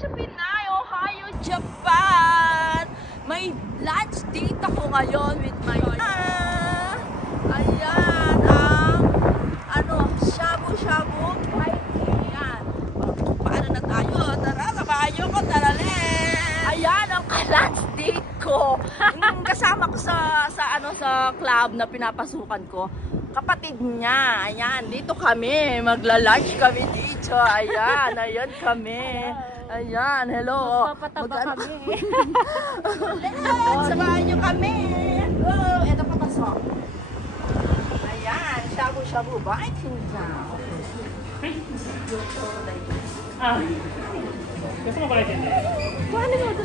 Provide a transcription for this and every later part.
sa Pinay, Ohio, Japan. May lunch date ako ngayon with my ayan, shabu-shabu Viking. Yan. Paano na tayo? Tara, samahan ko, tara let's! Ayan ang lunch date ko. Kasama ko sa club na pinapasukan ko. Kapatid niya, ayan, dito kami, magla-lunch kami dito, ayan kami, ayan, hello. Magpapataba kami. Samahan niyo kami. Oh, eto papasok. Ayan, shabu-shabu Viking daw. Gusto mo pala siya? Paano mo ito?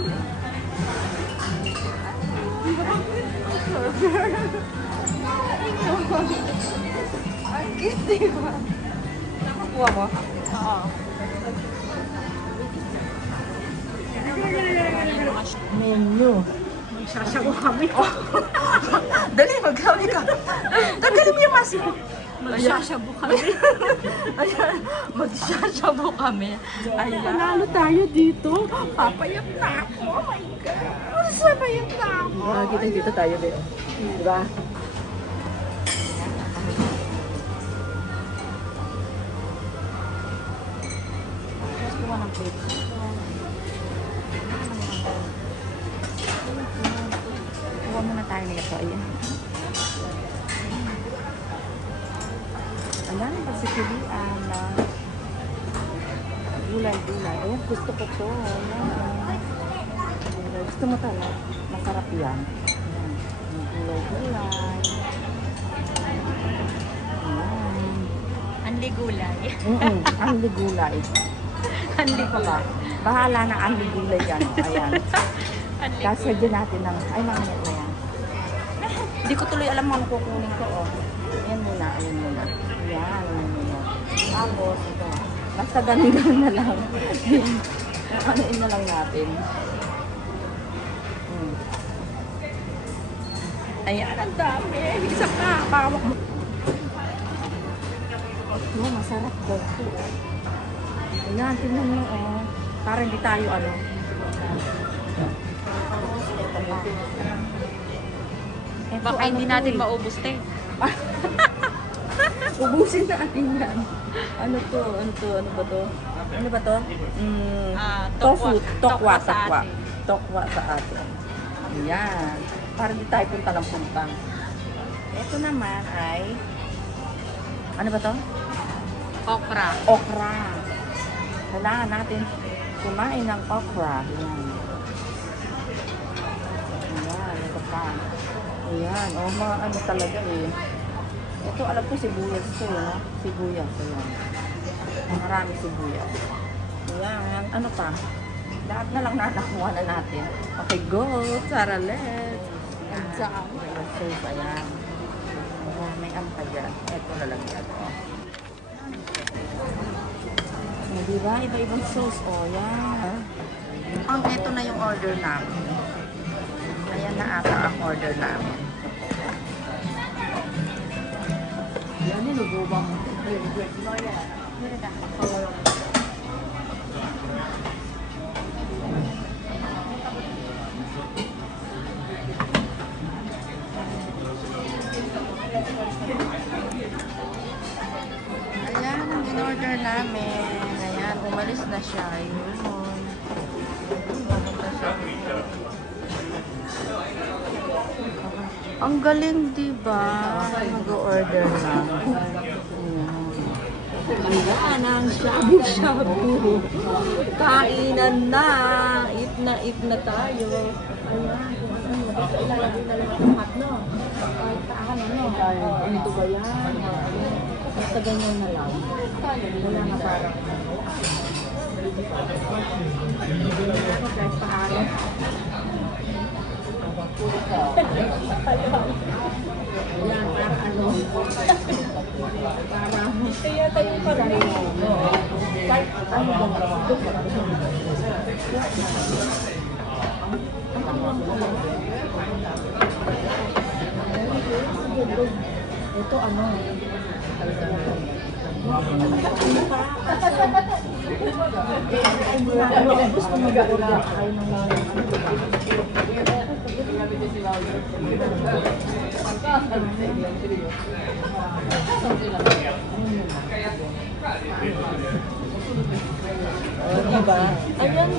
Ang cute, diba? Nakakuha mo? Oo. Menu. Magsasawa kami. Dali, magkami ka. Tagalin mo yung mask mo. Magsasawa kami. Ayan, magsasabo kami. Ayan. Panalo tayo dito. Papayat na ako. Oh my God. Papayat na ako. Kita-kita tayo, Beo. Diba? Kuha ng plate. Kuha muna tayo nito. Ayan. Alam, kasi pilihan na gulay-gulay. Ayan, gusto ko to. Ayan. Gusto mo talaga. Masarap yan. Ayan. Gulay-gulay. Ayan. Anli gulay. Anli gulay. Anli Ano ba? Bahala na anli gulay yan. Ayan. Anli Kasi din natin ng, ay mamaya na yan. Hindi ko tuloy alam kung kukunin ko. Oh. Ayan muna, ayan muna. Ayan, ayan muna. Tapos, ito. Basta ganun na lang. Kanain na lang natin. Ayan, ang dami. Isa pa. Pawak mo. Ito, masarap daw ito. Ayan, tingnan mo. Oh. Para hindi tayo ano. Ito, Baka hindi ano natin to, maubos te. ubusin natin yan. Ano to? Ano to? Ano ba to? Ano ba to? Tofu. Tokwa sa atin. Tokwa sa atin. Ayan. Para di tayo punta ng puntang. Ito naman ay ano ba to? Okra. Okra. Kailangan natin kumain ng okra. Ayan. Ayan. Ito pa. Ayan. O, mga ano talaga eh. Ito, alam ko sibuyas ito, no? Sibuyas. Ayan. Marami sibuyas. Ayan. Ano pa? Lahat na lang nanakuha na natin. Okay, go! Tara, let's! Ayan. May sauce, ayan. Ayan, may ampa dyan. Ito na lang yan, oh. Diba? Iba-ibang sauce, oh. Ayan. Ito na yung order namin. Ayan na ata ang order namin. Yan yung lubobang. Ayan ang in-order namin. Ayan, umalis na siya. Ayun. Pumunta siya. Ang galing, diba? Mag-order na. Ayan ang shabu-shabu. Kainan na. Eat na tayo. Ayan. Ilalagay na lang ang mat, no? Kahit saan, ano? Ito ba yan? Basta ganyan na lang. Wala na parang. Ako guys, paano? Ayan, parang ano? Parang kaya tayo parang kahit ano ito ano? Gusto mag-order kayo ng oh, diba? Ayan,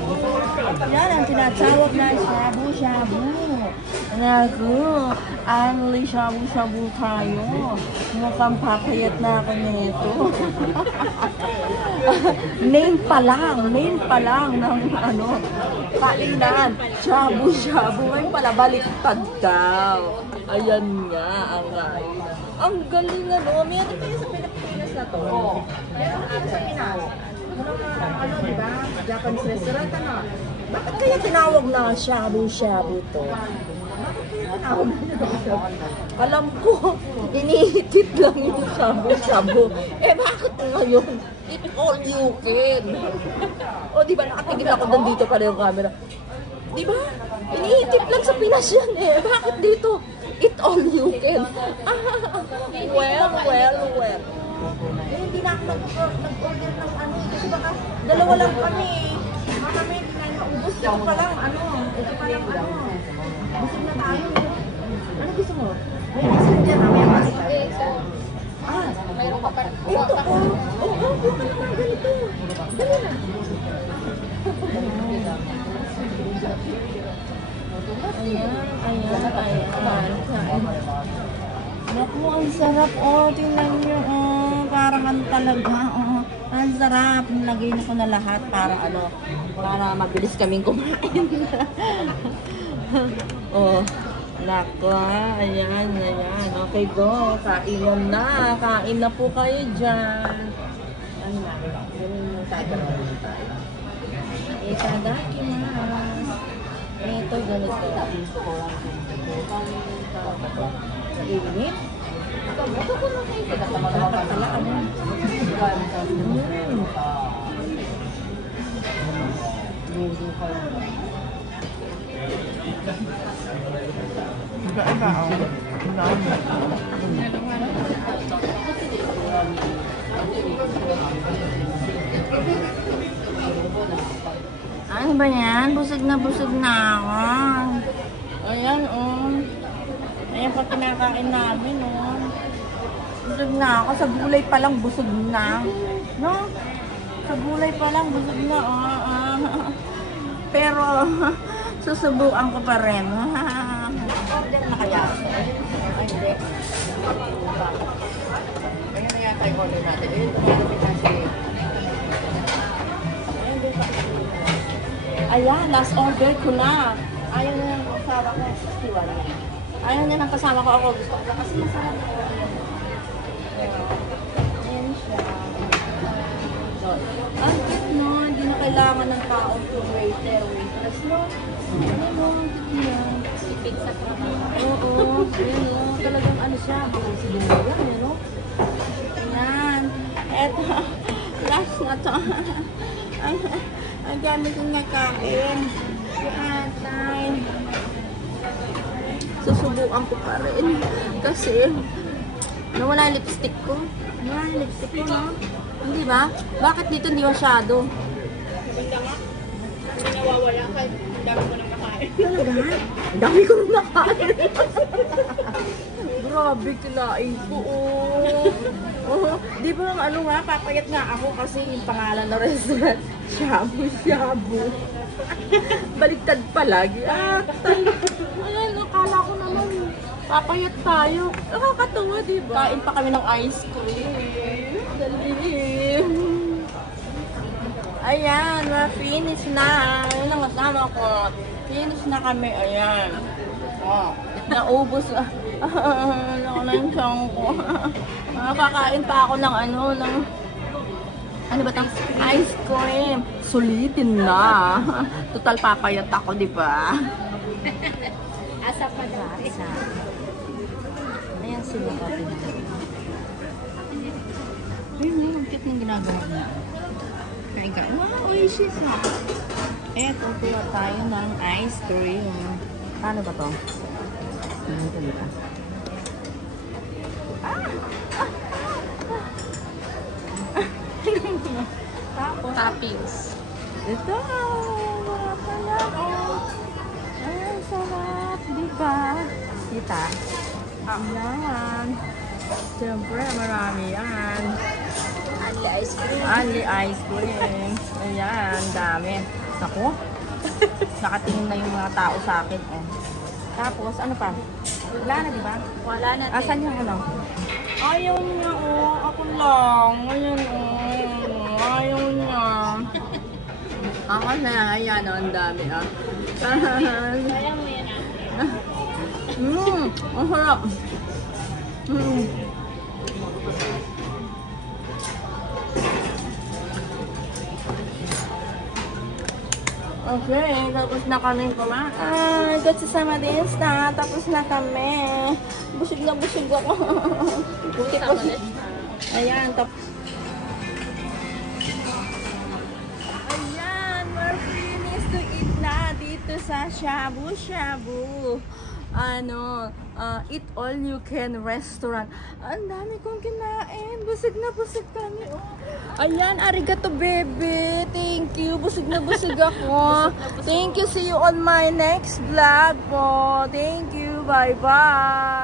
yan ang tinatawag na shabu-shabu. Naku, only shabu-shabu tayo. Mukhang papayat na ako nito. name pa lang ng ano, kainan. Shabu-shabu. Ngayon pala, baliktad daw. Ayan nga ang kainan. Ang galing ano. Meron kayo sa Pilipinas na to. Meron kayo sa Pinas. Ano, diba? Japanese restaurant, ano? Bakit kaya tinawag na shabu-shabu to? Alam ko, iniitip lang yung shabu-shabu. Eh, bakit ngayon? Eat all you can. O, diba, nakatigil ako doon dito pala yung camera. Diba? Iniitip lang sa Pinas yan eh. Bakit dito? Eat all you can. Well. Eh, hindi na ako nag-order ng ano. Kasi baka dalawa lang kami. Baka may naubos. Ito pa lang ano. Busog na tayo. Ano gusto mo? May ice dyan. May ice. Mayroon ka pa. Ito po. Oo, buka naman ganito. Dali na. Ayan. Naku, ang sarap. Oh, tingnan nyo. Oh, parang ano talaga. Oh, ang sarap. Nilagay na ko na lahat para ano, para mabilis kaming kumain. Oh, naku. Ayan. Okay, go. Kain na. Kain na po kayo dyan. Ano na? Ganun yung tayo. Itadakimasu. Ito, ganito. Init. Ito ko na kayo. Pala, ano? Ano ba yan? Busog na ako. Ayan, oh. Ayan pa kinakain namin, oh. Busog na ako. Sa gulay pa lang, busog na. No? Sa gulay pa lang, busog na, oh. Pero, susubukan ko pa rin. Order na kaya. Ay, hindi. Kaya na yata yung order natin. Ayun, tumatapit na siya. Ayan, last order ko na. Ayaw na ng kasama ko. 61. Ayaw na ng kasama ko ako. Gusto ko na kasi masarap ko. Ayan siya. So, ang cute no. Hindi na kailangan ng taon kung waiter, waitress no. Ano mo, cute na. Sipid sa trabaho. Oo. Ayan no. Talagang ano siya. Bakang siguro yan, you know. Ayan. Eto. Last na to. Ang dami kong nakain. Yung time. Susubukan ko pa rin. Kasi, nawala yung lipstick ko. Nawala yung lipstick ko, no? Hindi ba? Bakit dito hindi masyado? Ganda nga. Hindi nawawala kahit ang dami ko nang nakain. Talaga? Ang dami kong nakain. Grabe, kinain ko, oh. Oh, di ba ang ano nga, papayat nga ako kasi yung pangalan ng restaurant, shabu-shabu. Baliktad palagi. Ayan, akala ko naman, papayat tayo. Nakakatawa, di ba? Kain pa kami ng ice cream. Dali. Ayan, finish na. Ayan ang kasama ko. Finish na kami, ayan. Oh, naubos na. Ano yung siyang ko. Kakain pa ako ng ano ba tang ice cream. Sulitin na. Total papayat ako, di ba? Asa pa na. Asa. Ayan sila ka ayun, ang cute ng ginagawa niya. Kain ka. Wow, oasis ha. Eto, kuha tayo ng ice cream. Paano ba to? Ito dito. Toppings. Ito, mga pala, oh. Ay, sarap, di ba? Kita? Ayan. Siyempre, marami yan. Only ice cream. Only ice cream. Ayan, dami. Naku, nakatingin na yung mga tao sa akin, oh. Tapos, ano pa? Wala na, di ba? Wala na. Asan yung ano? Ayaw niya, oh. Ako lang. Ayan, oh. Ayaw niya. Ako na, ayan, oh. Ang dami, ah. Sayang mo yan ah. Ang sarap. Okay, tapos na kami kumain. Katsasama din na. Tapos na kami. Busog na busog ako. Tapos, ayan, tapos. Ayan, we're finished to eat na dito sa Shabu Shabu. Eat all you can restaurant. Ang dami kong kinain. Busog na busog kami. Oh. Ayan, arigato baby. Thank you. Busog na busog ako. Thank you. See you on my next vlog po. Thank you. Bye-bye.